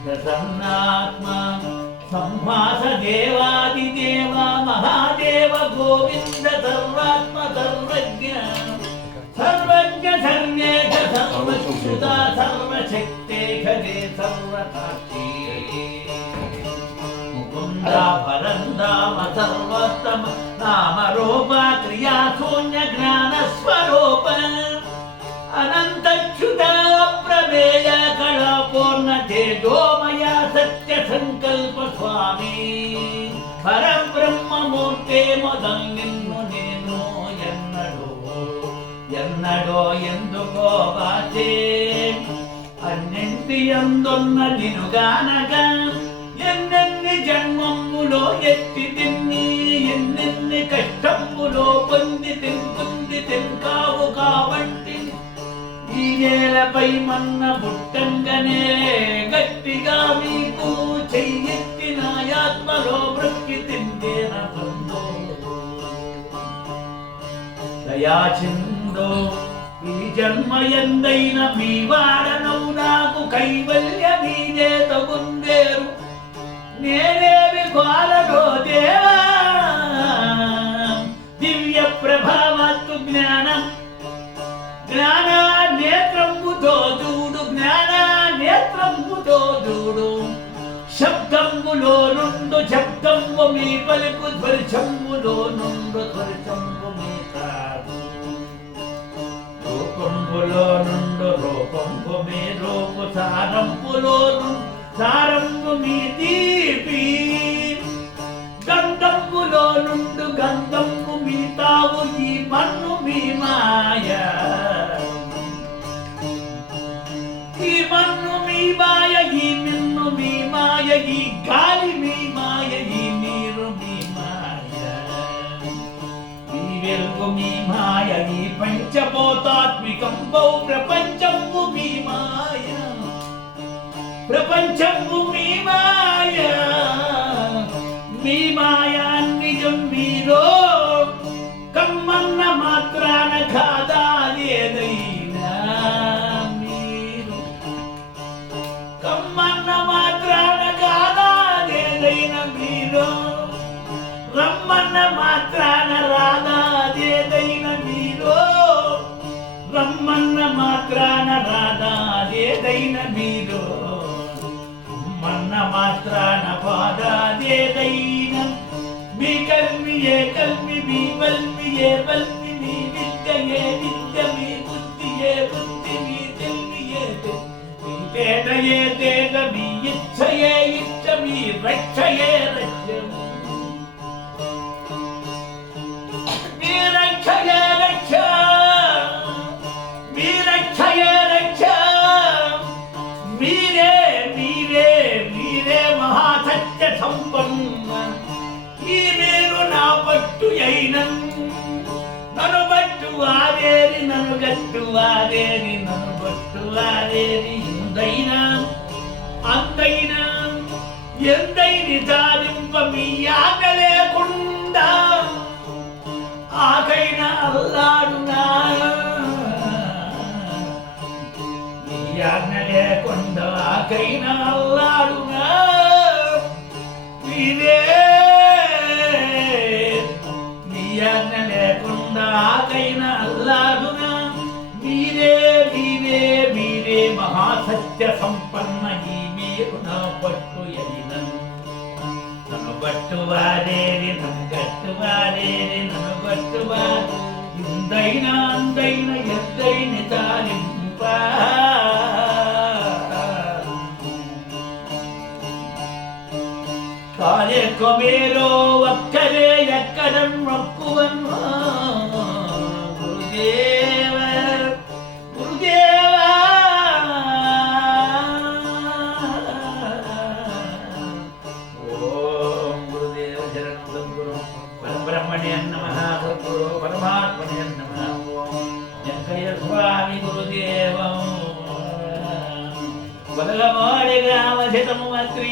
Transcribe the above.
प्रसन्नात्मा संवास देवादिदेव महादेव गोविंद सर्वात्म सर्वज्ञ सर्वज्ञ सर्वेश सर्वश्रुता सर्वशक्ते खगे सर्वसाक्षी मुकुंदा परंदाम सर्वोत्तम नाम रूप क्रिया शून्य ज्ञान स्वरूप अनंतच्युत प्रमेय कला पूर्ण तेजोमय सत्य संकल्प स्वामी परम ब्रह्म मूर्ते ಮೊದಲು ನಿನ್ನು ನೀನು ఎన్నడో ఎందుకో బాచే అన్నింటి అందున్న నినుగానగా ఎన్నెన్ని జన్మములో ఎత్తి తిన్ని ఎన్నెన్ని కష్టములో పొంది తింకావు కాబట్టి ఈ నేలపై మన్న పుట్టంగనే గట్టిగా మీకు చెయ్యెత్తి నాయాత్మలో బ్రక్కి తింటేన బంధో దయాచిందో ఈ జన్మ ఎందైన మీ వాడనవు నాకు కైవల్యమీదే తగుందేరు నేనేవి కోరడో దేవా దివ్య ప్రభావత్తు జ్ఞానం జ్ఞాన నేత్రంబుతో చూడు జ్ఞాన నేత్రంబుతో చూడు శబ్దంబులో నుండు శబ్దంబు మీ పలుకు ధ్వరిశంబులో నుండు ధ్వరిశంబు మీ కాదు రూపంబులో నుండు రూపంబు మీ రూపు సారంబులో నుండు సారంబు మీ దీపి గంధంబులో నుండు గంధంబు మీ తావు ఈ మన్ను మీ మాయ ఈ మన్ను మీ మాయ ఈ మిన్ను మీ మాయ ఈ గాలి మీ మాయ ఈ నీరు మీ మాయ ఈ వెలుగు మీ మాయ ఈ పంచభూతాత్మికంబౌ ప్రపంచంబు మీ మాయ ప్రపంచంబు మీ మాయ మీ మాయా నిజం మీరో కమ్మన్న మాత్రాన కాదాదేదైనా మీరు కమ్మన్న మాత్రాన కాదాదేదైనా మీరు రమ్మన్న మాత్రాన రాదాదేదైనా మీరు రమ్మన్న మాత్రాన రాదాదేదైనా మీరు మన్న మాత్రాన పాదాదేదైన మీ కల్మియే కల్మి మీ బల్మియే బల్మి మీ విద్యయే విద్య మీ బుద్ధియే బుద్ధి మీ తెల్మియే మీ తేటయే తేట మీ ఇచ్చయే ఇచ్చ మీ రక్షయే రక్షము మీ రక్షయే రక్ష మీ రక్షయే రక్ష మీరే మహాసత్య సంపన్న ఈ మీరు నా పట్టు అయినం నన్ను బట్టు వారేరి నన్ను గట్టు వారేరి నన్ను బట్టు వారేరి ఎందైనా అంతైనా ఎందైని దారింప మీ ఆగ లేకుండా ఆకైన అల్లాడునా మీ ఆజ్ఞ లేకుండా ఆకైన అల్లాడునా మీరే మీ ఆజ్ఞ లేకుండా ఆకైన అల్లాడునా మీరే మీరే మీరే మహాసత్య సంపన్న ఈ మీరు నా పట్టు అయినను నన్ను బట్టు వారేరి నన్ను గట్టు వారేరి నన్ను బట్టు వారి ఇందైనా అందైన ఎద్దైన దారింప కార్యక్రమేరో ఒక్కరే ఎక్కడం మొక్కువను గురుదేవ గురుదేవా ఓం గురుదేవ శరణం సద్గురు పరబ్రహ్మణే నమః సద్గురు పరమాత్మనే నమః ఓం వెంకయ్య స్వామి గురుదేవం బలగమాడి గ్రామ శతము అత్రి